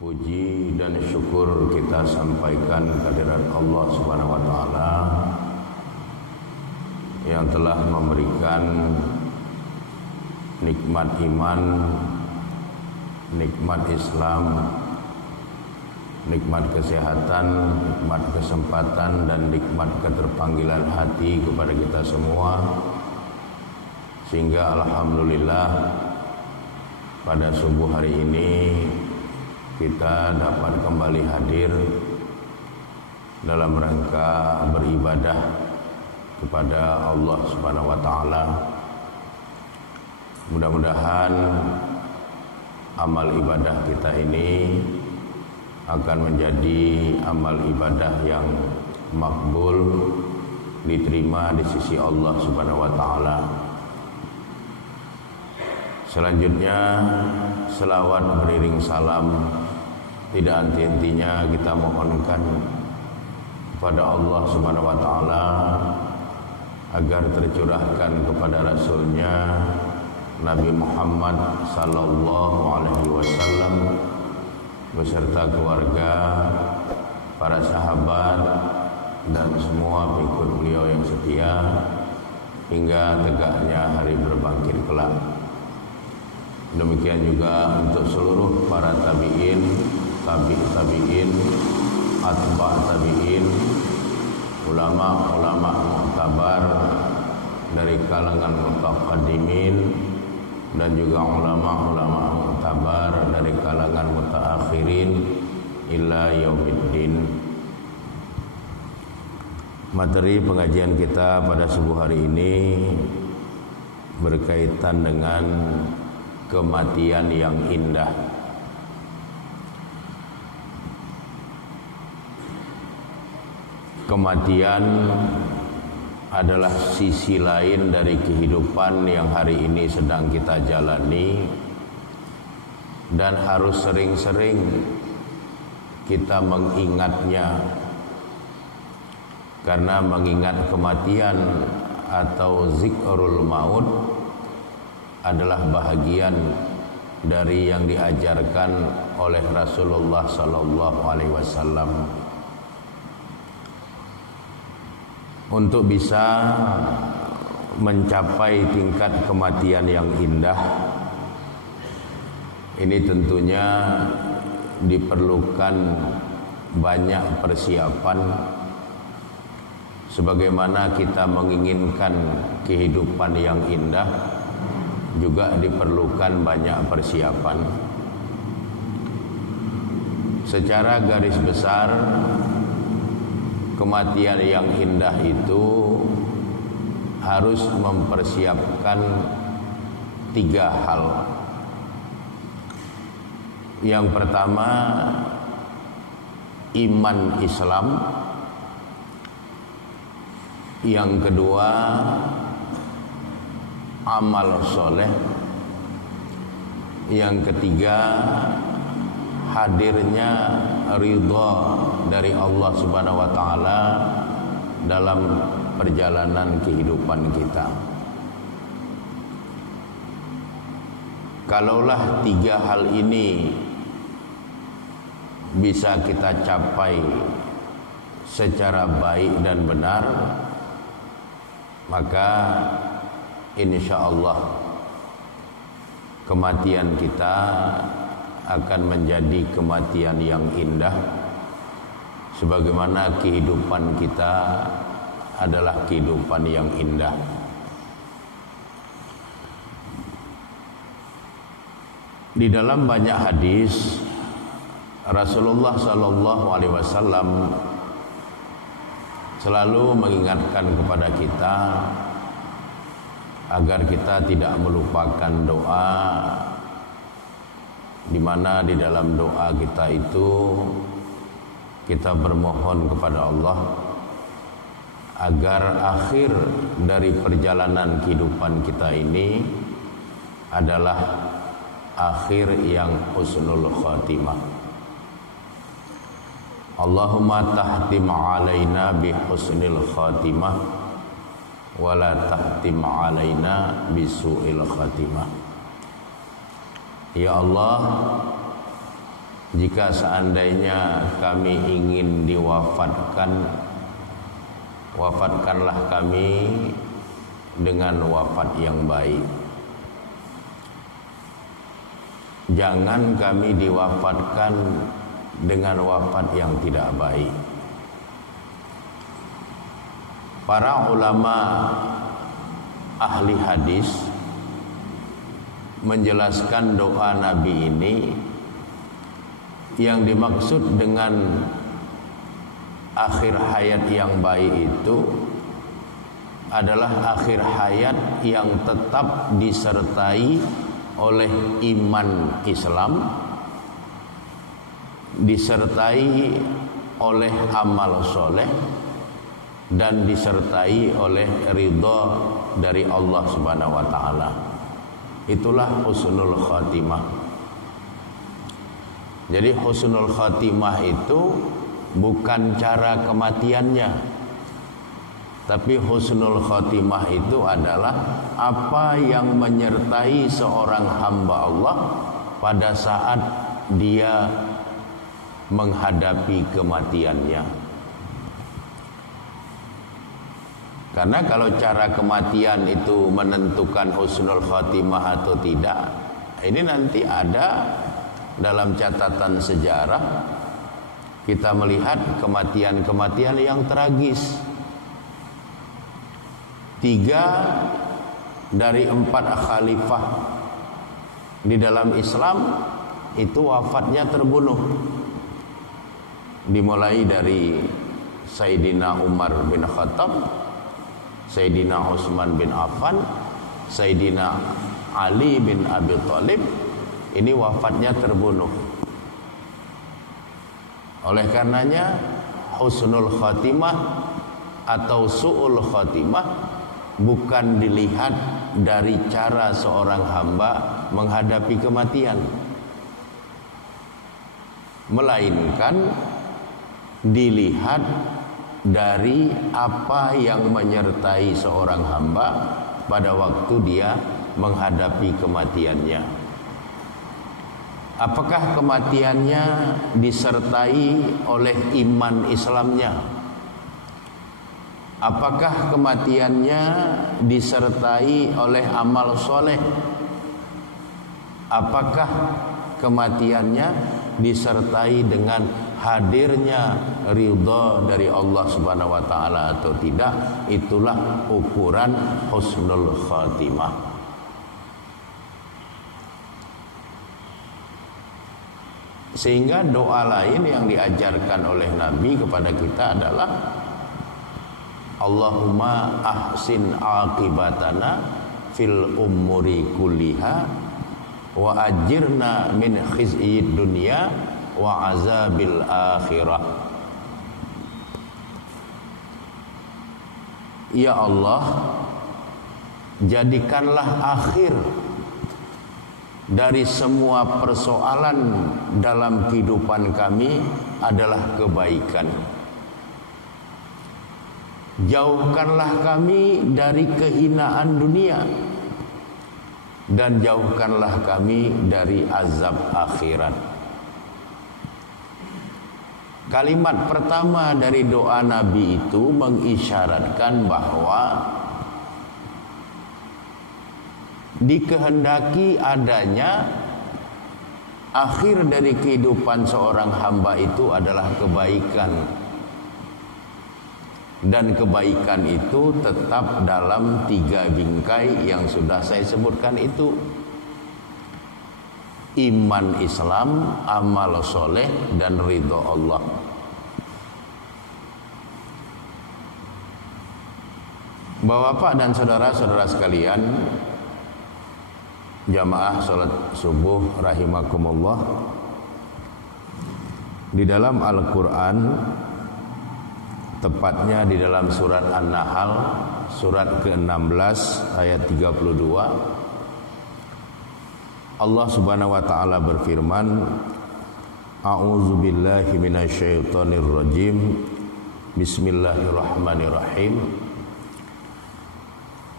Puji dan syukur kita sampaikan kehadirat Allah Subhanahu wa taala yang telah memberikan nikmat iman, nikmat Islam, nikmat kesehatan, nikmat kesempatan dan nikmat keterpanggilan hati kepada kita semua, sehingga alhamdulillah pada subuh hari ini kita dapat kembali hadir dalam rangka beribadah kepada Allah Subhanahu wa taala. Mudah-mudahan amal ibadah kita ini akan menjadi amal ibadah yang makbul, diterima di sisi Allah Subhanahu wa taala. Selanjutnya selawat beriring salam tidak henti-hentinya kita mohonkan kepada Allah Subhanahu wa taala agar tercurahkan kepada Rasulnya Nabi Muhammad sallallahu alaihi wasallam beserta keluarga, para sahabat dan semua pengikut beliau yang setia hingga tegaknya hari berbangkit kelak. Demikian juga untuk seluruh para tabi'in, tabi'in, atba' tabi'in, ulama-ulama mu'tabar dari kalangan mutaqaddimin dan juga ulama-ulama mu'tabar dari kalangan mutaakhirin ila yaumiddin. Materi pengajian kita pada subuh hari ini berkaitan dengan kematian yang indah. Kematian adalah sisi lain dari kehidupan yang hari ini sedang kita jalani, dan harus sering-sering kita mengingatnya, karena mengingat kematian atau zikrul maut adalah bahagian dari yang diajarkan oleh Rasulullah sallallahu alaihi wasallam. Untuk bisa mencapai tingkat kematian yang indah, ini tentunya diperlukan banyak persiapan. Sebagaimana kita menginginkan kehidupan yang indah, juga diperlukan banyak persiapan. Secara garis besar, kematian yang indah itu harus mempersiapkan 3 hal. Yang pertama, iman Islam. Yang kedua, amal soleh. Yang ketiga, hadirnya ridha dari Allah Subhanahu wa taala dalam perjalanan kehidupan kita. Kalaulah 3 hal ini bisa kita capai secara baik dan benar, maka insyaallah kematian kita akan menjadi kematian yang indah, sebagaimana kehidupan kita adalah kehidupan yang indah. Di dalam banyak hadis, Rasulullah sallallahu alaihi wasallam selalu mengingatkan kepada kita agar kita tidak melupakan doa, di mana di dalam doa kita itu kita bermohon kepada Allah agar akhir dari perjalanan kehidupan kita ini adalah akhir yang husnul khatimah. Allahumma tahtim alaina bi husnil khatimah wa la tahtim alaina bi su'il khatimah. Ya Allah, jika seandainya kami ingin diwafatkan, wafatkanlah kami dengan wafat yang baik. Jangan kami diwafatkan dengan wafat yang tidak baik. Para ulama ahli hadis menjelaskan doa Nabi ini, yang dimaksud dengan akhir hayat yang baik itu adalah akhir hayat yang tetap disertai oleh iman Islam, disertai oleh amal soleh, dan disertai oleh ridha dari Allah Subhanahu wa taala. Itulah husnul khatimah. Jadi husnul khatimah itu bukan cara kematiannya, tapi husnul khatimah itu adalah apa yang menyertai seorang hamba Allah pada saat dia menghadapi kematiannya. Karena kalau cara kematian itu menentukan husnul khatimah atau tidak, ini nanti ada dalam catatan sejarah. Kita melihat kematian-kematian yang tragis. 3 dari 4 khalifah di dalam Islam itu wafatnya terbunuh. Dimulai dari Sayyidina Umar bin Khattab, Sayyidina Utsman bin Affan, Sayyidina Ali bin Abi Thalib, ini wafatnya terbunuh. Oleh karenanya husnul khatimah atau su'ul khatimah bukan dilihat dari cara seorang hamba menghadapi kematian, melainkan dilihat dari apa yang menyertai seorang hamba pada waktu dia menghadapi kematiannya. Apakah kematiannya disertai oleh iman Islamnya? Apakah kematiannya disertai oleh amal soleh? Apakah kematiannya disertai dengan hadirnya ridha dari Allah Subhanahu wa taala atau tidak? Itulah ukuran husnul khatimah. Sehingga doa lain yang diajarkan oleh Nabi kepada kita adalah Allahumma ahsin aqibatana fil umuri kulliha wa ajirna min khizyid dunya wa azabil akhirah. Ya Allah, jadikanlah akhir dari semua persoalan dalam kehidupan kami adalah kebaikan. Jauhkanlah kami dari kehinaan dunia dan jauhkanlah kami dari azab akhirat. Kalimat pertama dari doa Nabi itu mengisyaratkan bahwa dikehendaki adanya akhir dari kehidupan seorang hamba itu adalah kebaikan, dan kebaikan itu tetap dalam 3 bingkai yang sudah saya sebutkan itu: iman Islam, amal soleh, dan ridho Allah. Bapak dan saudara-saudara sekalian, jamaah salat subuh rahimakumullah, di dalam Al-Quran, tepatnya di dalam surat An-Nahl surat ke-16 ayat 32, Allah Subhanahu wa taala berfirman, A'udzubillahi minasyaitonir rajim. Bismillahirrahmanirrahim.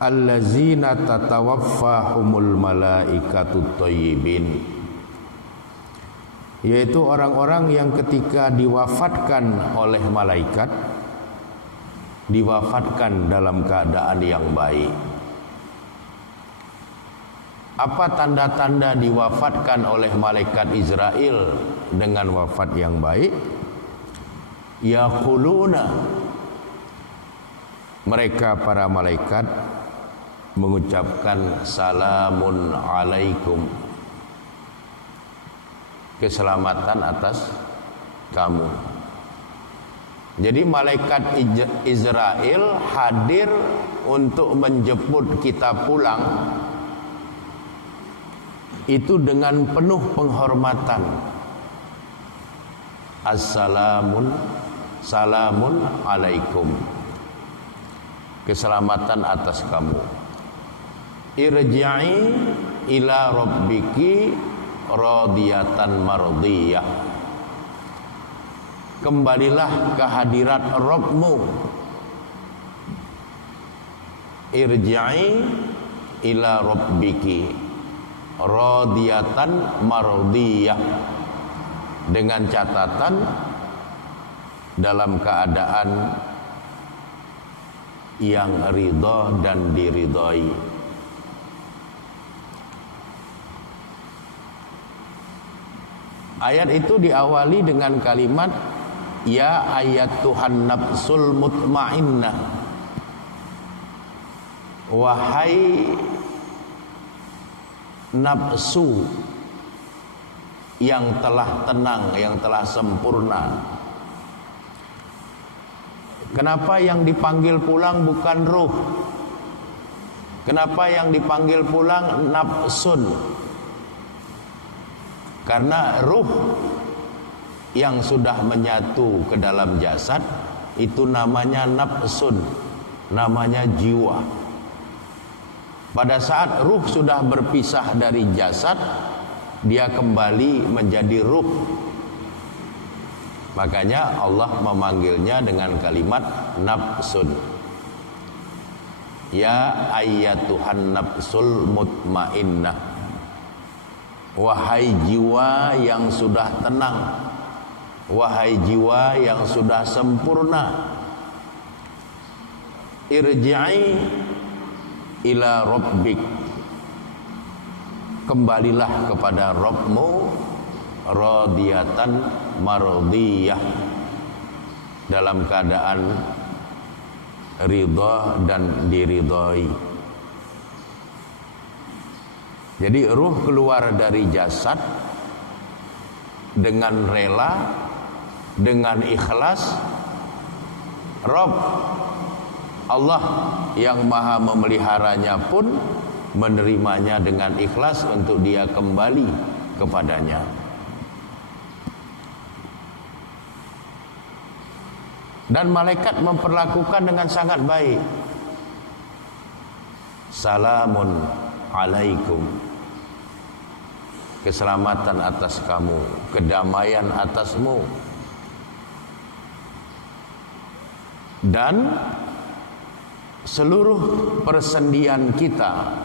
Allazina tatawaffahumul malaikatu thayyibin yaitu orang-orang yang ketika diwafatkan oleh malaikat diwafatkan dalam keadaan yang baik. Apa tanda-tanda diwafatkan oleh malaikat Israel dengan wafat yang baik? Yaquluna, mereka para malaikat mengucapkan salamun alaikum, keselamatan atas kamu. Jadi malaikat Israel hadir untuk menjemput kita pulang itu dengan penuh penghormatan. Salamun alaikum, keselamatan atas kamu. Irji'i ila rabbiki radiyatan mardiyah, kembalilah ke hadirat Rabbmu. Irji'i ila rabbiki radiyatan mardiyah, dengan catatan dalam keadaan yang ridha dan diridhai. Ayat itu diawali dengan kalimat ya ayyatuhan nafsul mutmainnah, wahai nafsu yang telah tenang, yang telah sempurna. Kenapa yang dipanggil pulang bukan ruh? Kenapa yang dipanggil pulang nafsun? Karena ruh yang sudah menyatu ke dalam jasad itu namanya nafsun, namanya jiwa. Pada saat ruh sudah berpisah dari jasad, dia kembali menjadi ruh. Makanya Allah memanggilnya dengan kalimat nafsun. Ya ayyatuhan nafsul mutmainnah, wahai jiwa yang sudah tenang, wahai jiwa yang sudah sempurna. Irji'i ila rabbik, kembalilah kepada Rabbmu radiyatan mardiyah, dalam keadaan ridha dan diridhai. Jadi ruh keluar dari jasad dengan rela, dengan ikhlas. Rabb Allah yang maha memeliharanya pun menerimanya dengan ikhlas untuk dia kembali kepadanya. Dan malaikat memperlakukan dengan sangat baik. Salamun alaikum, keselamatan atas kamu, kedamaian atasmu. Dan seluruh persendian kita,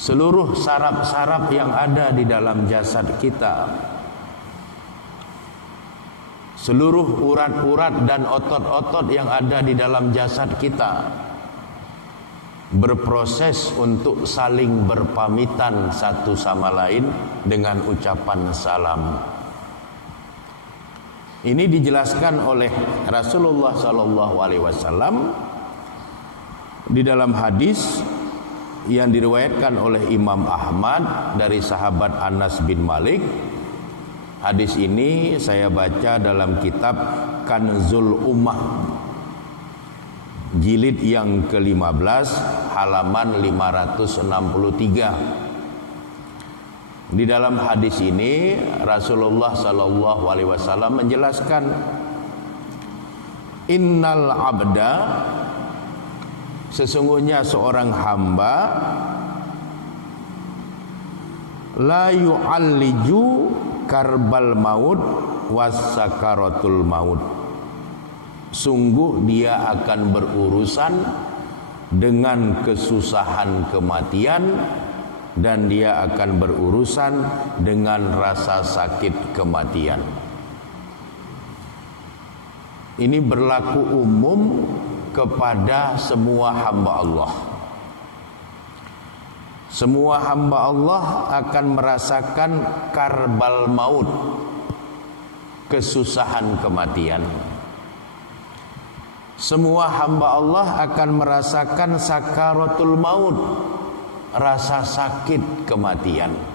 seluruh saraf-saraf yang ada di dalam jasad kita, seluruh urat-urat dan otot-otot yang ada di dalam jasad kita berproses untuk saling berpamitan satu sama lain dengan ucapan salam. Ini dijelaskan oleh Rasulullah SAW di dalam hadis yang diriwayatkan oleh Imam Ahmad dari sahabat Anas bin Malik. Hadis ini saya baca dalam kitab Kanzul Ummah jilid yang ke-15 halaman 563. Di dalam hadis ini Rasulullah SAW menjelaskan, innal abda, sesungguhnya seorang hamba, la yu'alliju karbal maut was sakaratul maut, sungguh dia akan berurusan dengan kesusahan kematian dan dia akan berurusan dengan rasa sakit kematian. Ini berlaku umum kepada semua hamba Allah. Semua hamba Allah akan merasakan karbal maut, kesusahan kematian. Semua hamba Allah akan merasakan sakaratul maut, rasa sakit kematian.